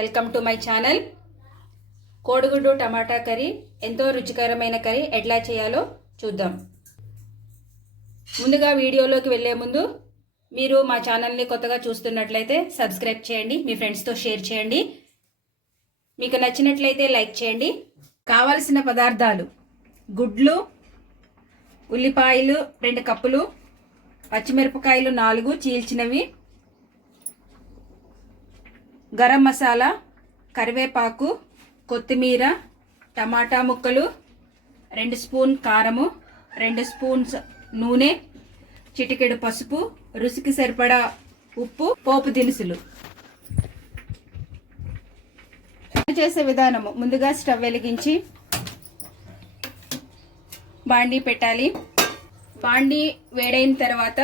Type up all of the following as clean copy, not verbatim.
Welcome to my channel. కోడిగుడ్డు టమాటా curry ఎంతో రుచికరమైన కర్రీ ఎట్లా చేయాలో చూద్దాం. ముందుగా వీడియోలోకి వెళ్ళే ముందు మీరు మా ఛానల్ని కొత్తగా చూస్తున్నట్లయితే సబ్స్క్రైబ్ చేయండి, మీ ఫ్రెండ్స్తో షేర్ చేయండి, మీకు నచ్చినట్లయితే లైక్ చేయండి. కావలసిన పదార్థాలు: గుడ్లు, ఉల్లిపాయలు 2 కప్పులు, పచ్చిమిరపకాయలు 4 చీల్చినవి, గరం మసాలా, కరివేపాకు, కొత్తిమీర, టమాటా ముక్కలు, 2 స్పూన్ కారము, 2 స్పూన్స్ నూనె, చిటికెడు పసుపు, రుచికి సరిపడా ఉప్పు, పోపు దినుసులు. చేసే విధానము: ముందుగా స్టవ్ వెలిగించి బాండీ పెట్టాలి. బాండీ వేడైన తర్వాత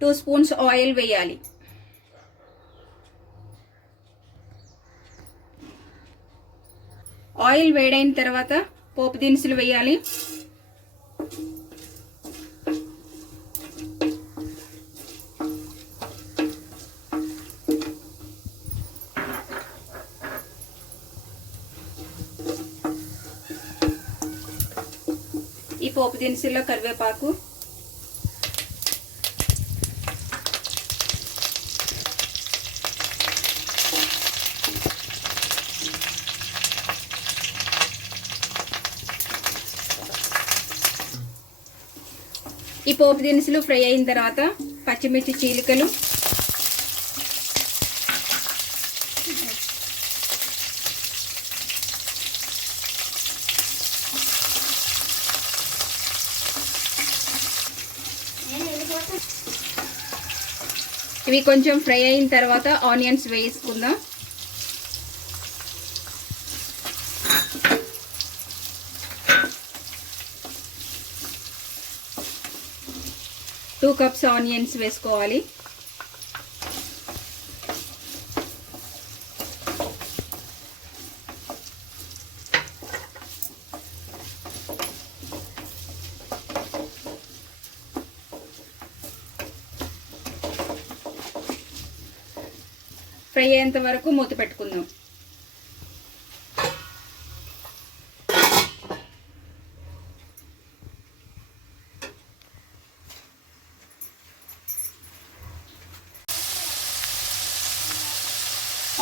2 స్పూన్స్ ఆయిల్ వేయాలి. ఆయిల్ వేడైన తర్వాత పోపు దినుసులు వేయాలి. ఈ పోపు దినుసుల్లో కరివేపాకు, ఈ పోపు దినుసులు ఫ్రై అయిన తర్వాత పచ్చిమిర్చి చీలికలు, ఇవి కొంచెం ఫ్రై అయిన తర్వాత ఆనియన్స్ వేసుకుందాం. టూ కప్స్ ఆనియన్స్ వేసుకోవాలి. ఫ్రై అయ్యేంత వరకు మూత పెట్టుకుందాం.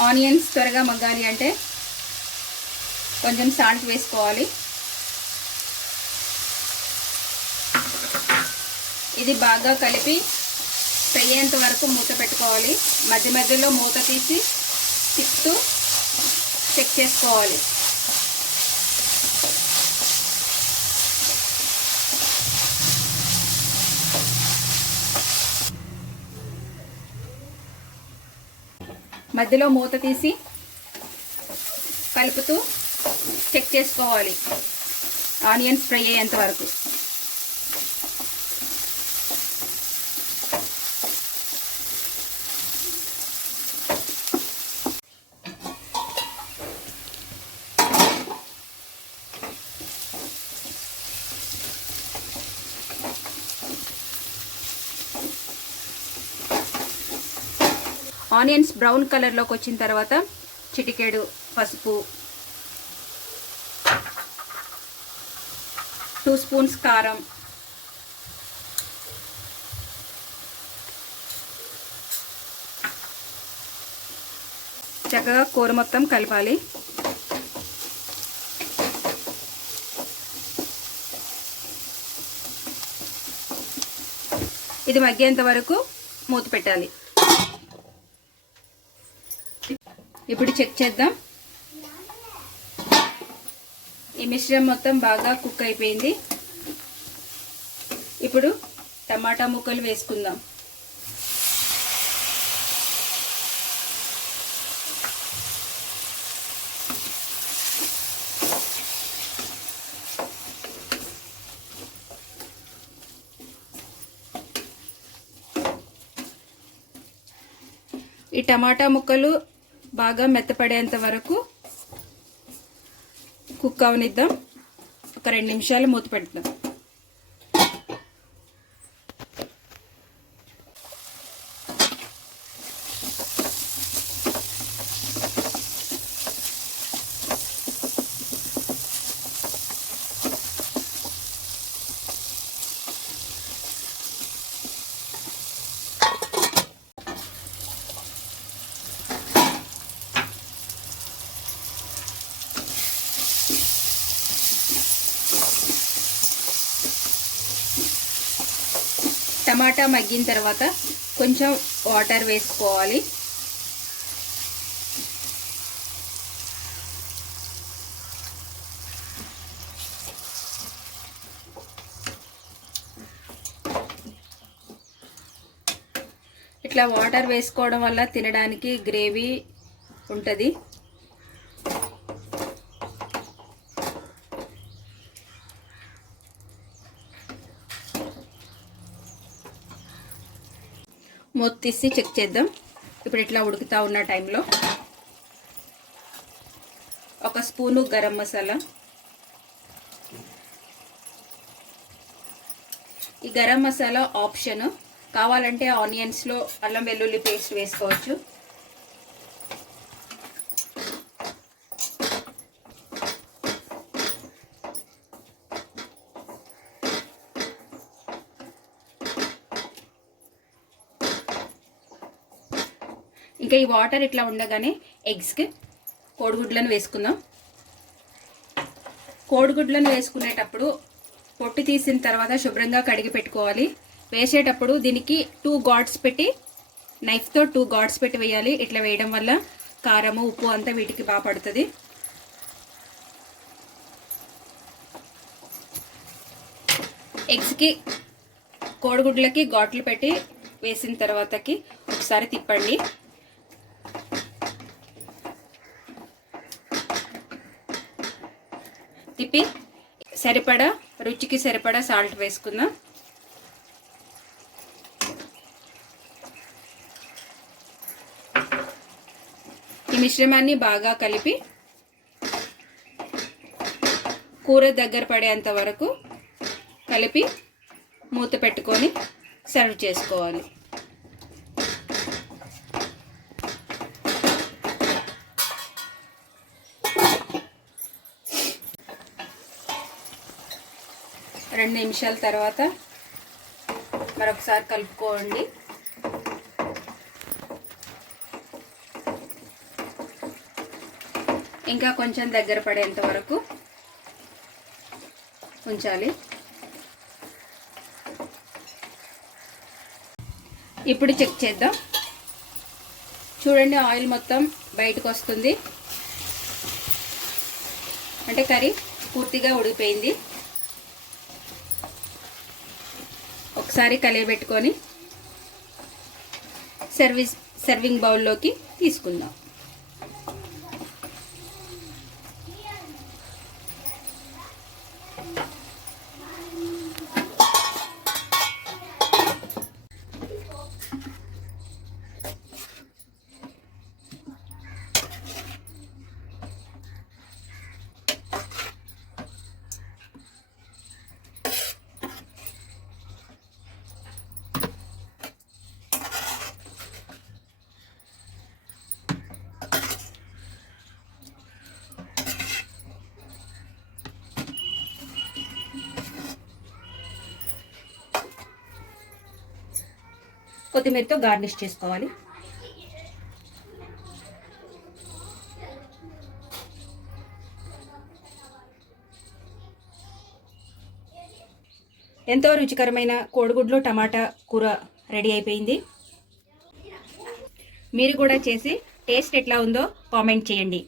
ఆనియన్స్ త్వరగా మగ్గాలి అంటే కొంచెం సాల్ట్ వేసుకోవాలి. ఇది బాగా కలిపి ఫ్రై అయ్యేంత వరకు మూత పెట్టుకోవాలి. మధ్య మధ్యలో మూత తీసి తిప్పుతూ చెక్ చేసుకోవాలి. మధ్యలో మూత తీసి కలుపుతూ చెక్ చేసుకోవాలి ఆనియన్స్ ఫ్రై అయ్యేంత వరకు. ఆనియన్స్ బ్రౌన్ కలర్లోకి వచ్చిన తర్వాత చిటికెడు పసుపు, 2 స్పూన్స్ కారం, చక్కగా కూర మొత్తం కలపాలి. ఇది మగ్గేంత వరకు మూత పెట్టాలి. ఇప్పుడు చెక్ చేద్దాం. ఈ మిశ్రమం మొత్తం బాగా కుక్ అయిపోయింది. ఇప్పుడు టమాటా ముక్కలు వేసుకుందాం. ఈ టమాటా ముక్కలు బాగా మెత్తపడేంత వరకు కుక్ అవనిద్దాం. ఒక 2 నిమిషాలు మూత పెడతాం. టమాటా మగ్గిన తర్వాత కొంచెం వాటర్ వేసుకోవాలి. ఇట్లా వాటర్ వేసుకోవడం వల్ల తినడానికి గ్రేవీ ఉంటుంది. మూత తీసి చెక్ చేద్దాం. ఇప్పుడు ఇట్లా ఉడుకుతా ఉన్న టైంలో ఒక స్పూను గరం మసాలా. ఈ గరం మసాలా ఆప్షన్, కావాలంటే ఆనియన్స్లో అల్లం వెల్లుల్లి పేస్ట్ వేసుకోవచ్చు. ఇంకా ఈ వాటర్ ఇట్లా ఉండగానే ఎగ్స్కి కోడిగుడ్లను వేసుకుందాం. కోడిగుడ్లను వేసుకునేటప్పుడు పొట్టు తీసిన తర్వాత శుభ్రంగా కడిగి పెట్టుకోవాలి. వేసేటప్పుడు దీనికి 2 గాడ్స్ పెట్టి, నైఫ్తో 2 గాడ్స్ పెట్టి వేయాలి. ఇట్లా వేయడం వల్ల కారము ఉప్పు అంతా వీటికి బాగా పడుతుంది. ఎగ్స్కి కోడిగుడ్లకి ఘాట్లు పెట్టి వేసిన తర్వాతకి ఒకసారి తిప్పండి. తిప్పి సరిపడా, రుచికి సరిపడా సాల్ట్ వేసుకుందాం. ఈ మిశ్రమాన్ని బాగా కలిపి కూర దగ్గర పడేంత వరకు కలిపి మూత పెట్టుకొని సర్వ్ చేసుకోవాలి. రెండు నిమిషాల తర్వాత మరొకసారి కలుపుకోండి. ఇంకా కొంచెం దగ్గర పడేంత వరకు ఉంచాలి. ఇప్పుడు చెక్ చేద్దాం. చూడండి, ఆయిల్ మొత్తం బయటకు వస్తుంది. అంటే కర్రీ పూర్తిగా ఉడికిపోయింది. ఒకసారి కలియబెట్టుకొని సర్వింగ్ బౌల్లోకి తీసుకుందాం. కొత్తిమీరతో గార్నిష్ చేసుకోవాలి. ఎంతో రుచికరమైన కోడిగుడ్లు టమాటా కూర రెడీ అయిపోయింది. మీరు కూడా చేసి టేస్ట్ ఎట్లా ఉందో కామెంట్ చేయండి.